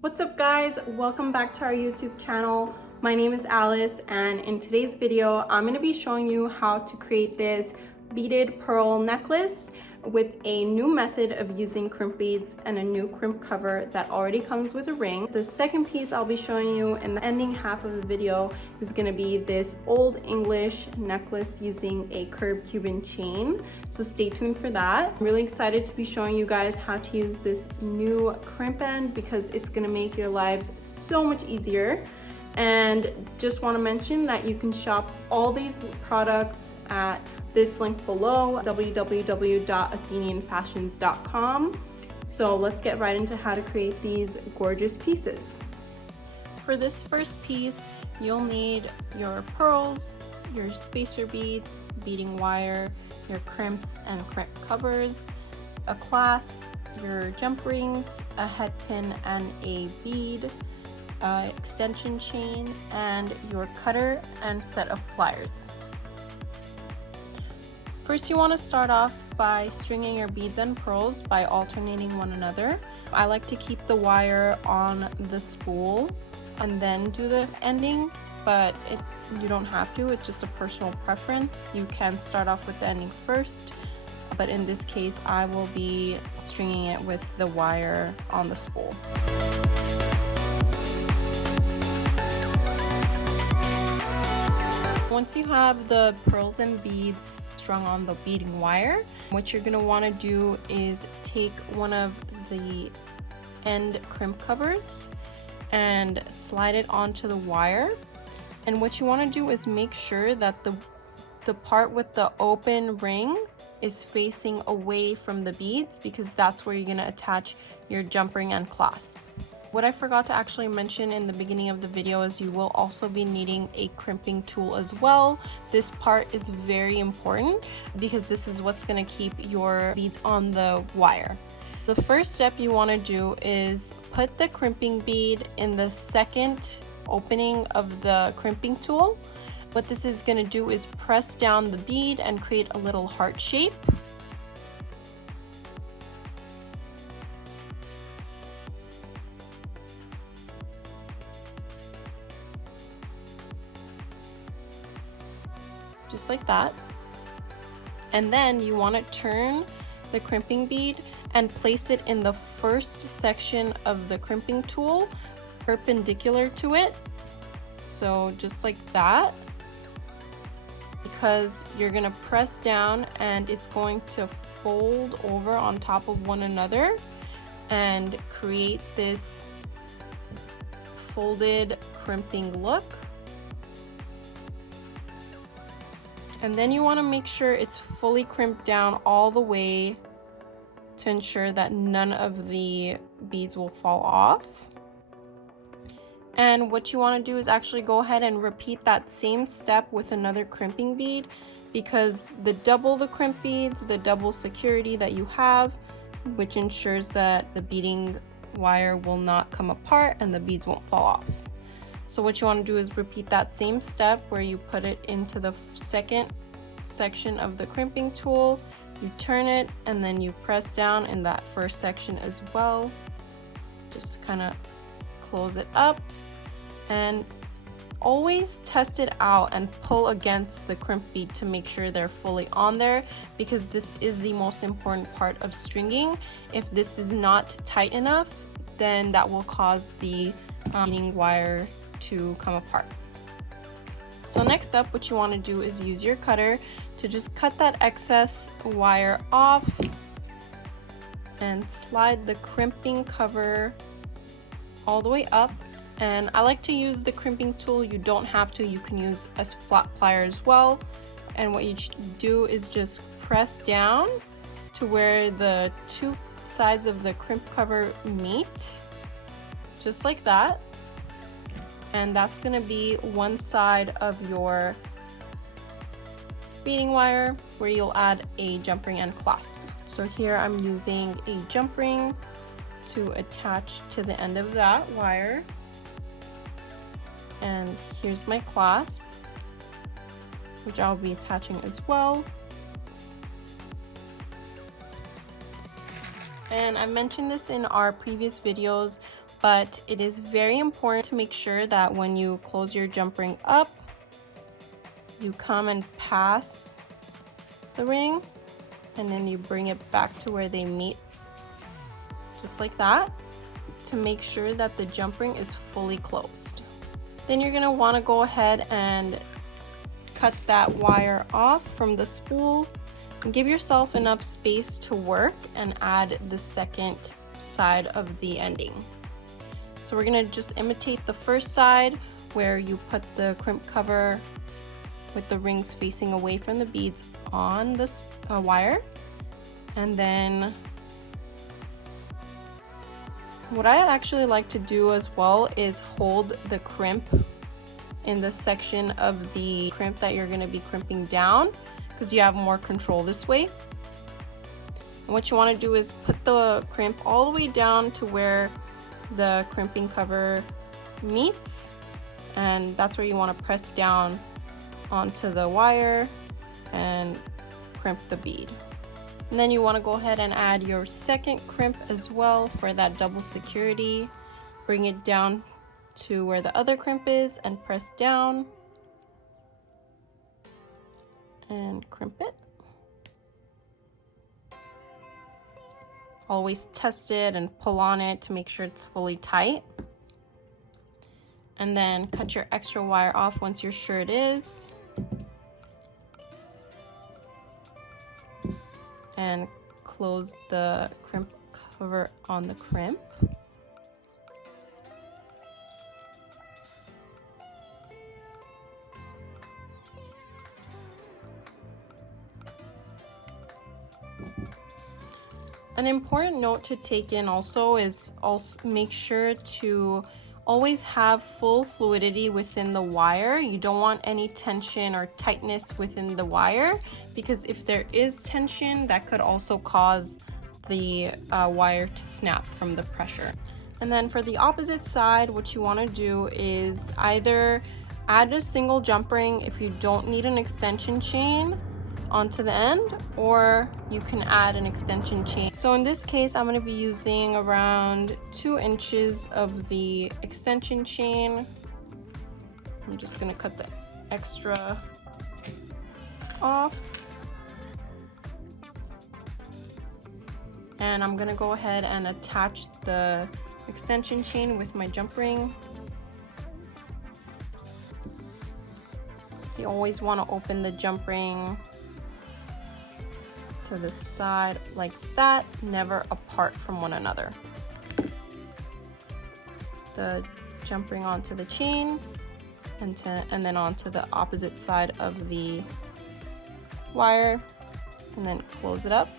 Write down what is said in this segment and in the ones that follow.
What's up guys, welcome back to our YouTube channel. My name is Alice, and in today's video I'm going to be showing you how to create this beaded pearl necklace with a new method of using crimp beads and a new crimp cover that already comes with a ring. The second piece I'll be showing you in the ending half of the video is going to be this Old English necklace using a curved Cuban chain, so stay tuned for that. I'm really excited to be showing you guys how to use this new crimp end because it's going to make your lives so much easier. And just want to mention that you can shop all these products at this link below, www.athenianfashions.com. So let's get right into how to create these gorgeous pieces. For this first piece, you'll need your pearls, your spacer beads, beading wire, your crimps and crimp covers, a clasp, your jump rings, a head pin and a bead, extension chain, and your cutter and set of pliers. First, you want to start off by stringing your beads and pearls by alternating one another. I like to keep the wire on the spool and then do the ending, but you don't have to. It's just a personal preference. You can start off with the ending first, but in this case I will be stringing it with the wire on the spool. Once you have the pearls and beads strung on the beading wire, what you're going to want to do is take one of the end crimp covers and slide it onto the wire. And what you want to do is make sure that the part with the open ring is facing away from the beads, because that's where you're going to attach your jump ring and clasp. What I forgot to actually mention in the beginning of the video is you will also be needing a crimping tool as well. This part is very important because this is what's going to keep your beads on the wire. The first step you want to do is put the crimping bead in the second opening of the crimping tool. What this is going to do is press down the bead and create a little heart shape. Just like that. And then you want to turn the crimping bead and place it in the first section of the crimping tool, perpendicular to it. So just like that, because you're going to press down and it's going to fold over on top of one another and create this folded crimping look. And then you want to make sure it's fully crimped down all the way to ensure that none of the beads will fall off. And what you want to do is actually go ahead and repeat that same step with another crimping bead, because the crimp beads, the double security that you have, which ensures that the beading wire will not come apart and the beads won't fall off. So what you want to do is repeat that same step where you put it into the second section of the crimping tool, you turn it, and then you press down in that first section as well. Just kind of close it up, and always test it out and pull against the crimp bead to make sure they're fully on there, because this is the most important part of stringing. If this is not tight enough, then that will cause the beading wire to come apart. So next up, what you want to do is use your cutter to just cut that excess wire off and slide the crimping cover all the way up. And I like to use the crimping tool. You don't have to, you can use a flat plier as well. And what you do is just press down to where the two sides of the crimp cover meet, just like that. And that's going to be one side of your beading wire where you'll add a jump ring and clasp. So here I'm using a jump ring to attach to the end of that wire. And here's my clasp, which I'll be attaching as well. And I mentioned this in our previous videos but it is very important to make sure that when you close your jump ring up, you come and pass the ring, and then you bring it back to where they meet, just like that, to make sure that the jump ring is fully closed. Then you're gonna wanna go ahead and cut that wire off from the spool and give yourself enough space to work and add the second side of the ending. So we're gonna just imitate the first side where you put the crimp cover with the rings facing away from the beads on this wire. And then what I actually like to do as well is hold the crimp in the section of the crimp that you're going to be crimping down, because you have more control this way. And what you want to do is put the crimp all the way down to where the crimping cover meets, and that's where you want to press down onto the wire and crimp the bead. And then you want to go ahead and add your second crimp as well for that double security. Bring it down to where the other crimp is and press down and crimp it. Always test it and pull on it to make sure it's fully tight. And then cut your extra wire off once you're sure it is. And close the crimp cover on the crimp. An important note to take in also is make sure to always have full fluidity within the wire. You don't want any tension or tightness within the wire, because if there is tension, that could also cause the wire to snap from the pressure. And then for the opposite side, what you want to do is either add a single jump ring if you don't need an extension chain onto the end, or you can add an extension chain. So in this case, I'm going to be using around 2 inches of the extension chain. I'm just going to cut the extra off. And I'm going to go ahead and attach the extension chain with my jump ring. So you always want to open the jump ring to the side like that, never apart from one another. The jump ring onto the chain and then onto the opposite side of the wire, and then close it up.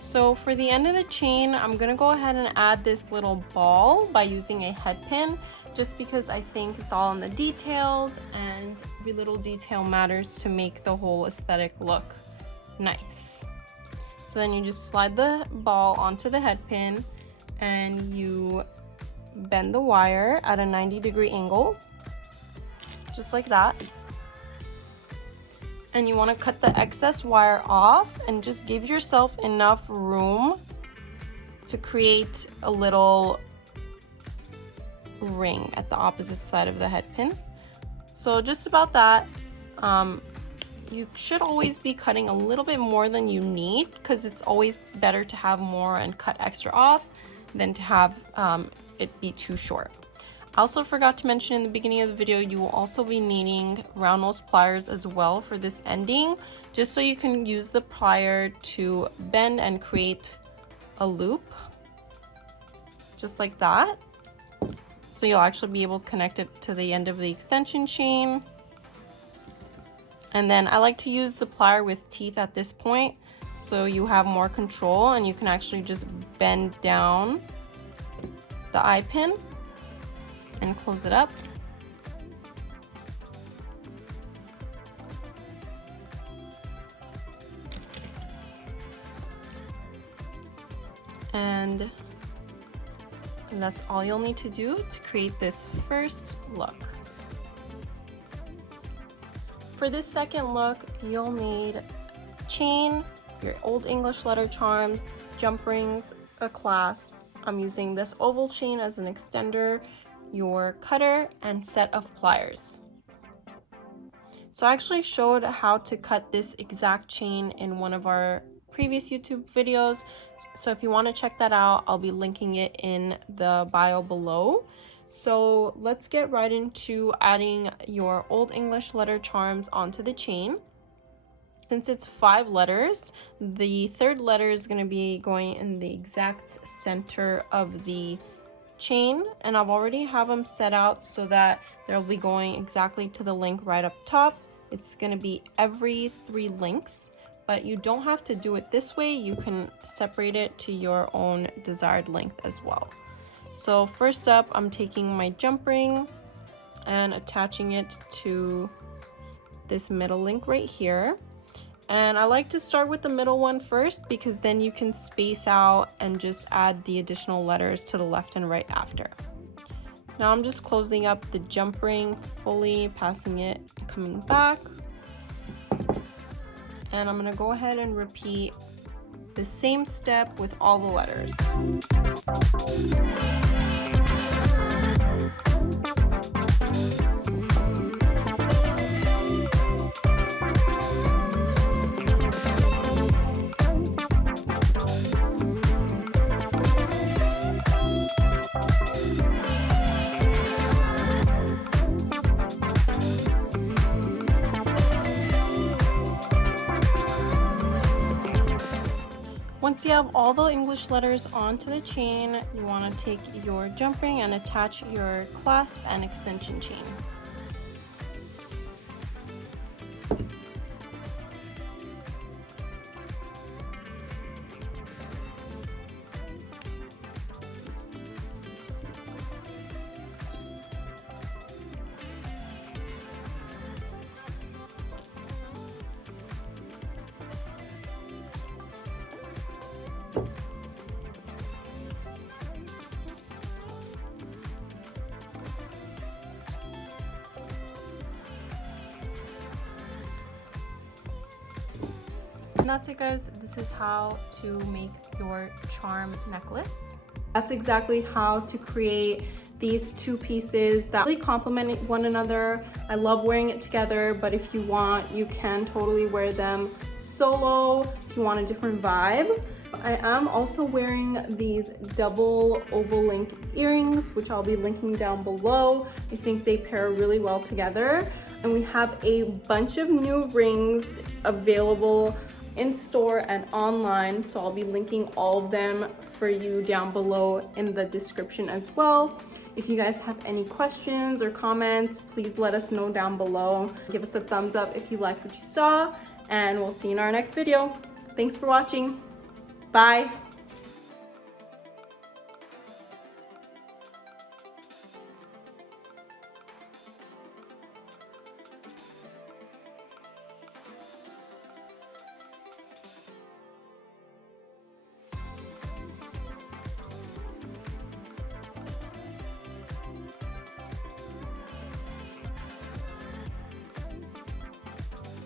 So for the end of the chain, I'm gonna go ahead and add this little ball by using a head pin, just because I think it's all in the details, and every little detail matters to make the whole aesthetic look nice. So then you just slide the ball onto the head pin and you bend the wire at a 90-degree angle, just like that. And you want to cut the excess wire off and just give yourself enough room to create a little ring at the opposite side of the head pin. So just about that. You should always be cutting a little bit more than you need, because it's always better to have more and cut extra off than to have it be too short. I also forgot to mention in the beginning of the video, you will also be needing round nose pliers as well for this ending, just so you can use the plier to bend and create a loop, just like that. So you'll actually be able to connect it to the end of the extension chain. And then I like to use the plier with teeth at this point, so you have more control and you can actually just bend down the eye pin and close it up. And that's all you'll need to do to create this first look. For this second look, you'll need chain, your Old English letter charms, jump rings, a clasp. I'm using this oval chain as an extender, your cutter, and set of pliers. So I actually showed how to cut this exact chain in one of our previous YouTube videos. So if you want to check that out, I'll be linking it in the bio below. So let's get right into adding your Old English letter charms onto the chain. Since it's 5 letters, the third letter is going to be going in the exact center of the chain, and I've already have them set out so that they'll be going exactly to the link right up top. It's going to be every 3 links, but you don't have to do it this way. You can separate it to your own desired length as well. So first up, I'm taking my jump ring and attaching it to this middle link right here. And I like to start with the middle one first because then you can space out and just add the additional letters to the left and right after. Now I'm just closing up the jump ring fully, passing it, coming back. And I'm gonna go ahead and repeat the same step with all the letters. Once you have all the English letters onto the chain, you want to take your jump ring and attach your clasp and extension chain. And that's it, guys. This is how to make your charm necklace. That's exactly how to create these 2 pieces that really complement one another. I love wearing it together, but if you want, you can totally wear them solo if you want a different vibe. I am also wearing these double oval link earrings, which I'll be linking down below. I think they pair really well together. And we have a bunch of new rings available in store and online, so I'll be linking all of them for you down below in the description as well. If you guys have any questions or comments, please let us know down below. Give us a thumbs up if you liked what you saw, and we'll see you in our next video. Thanks for watching. Bye.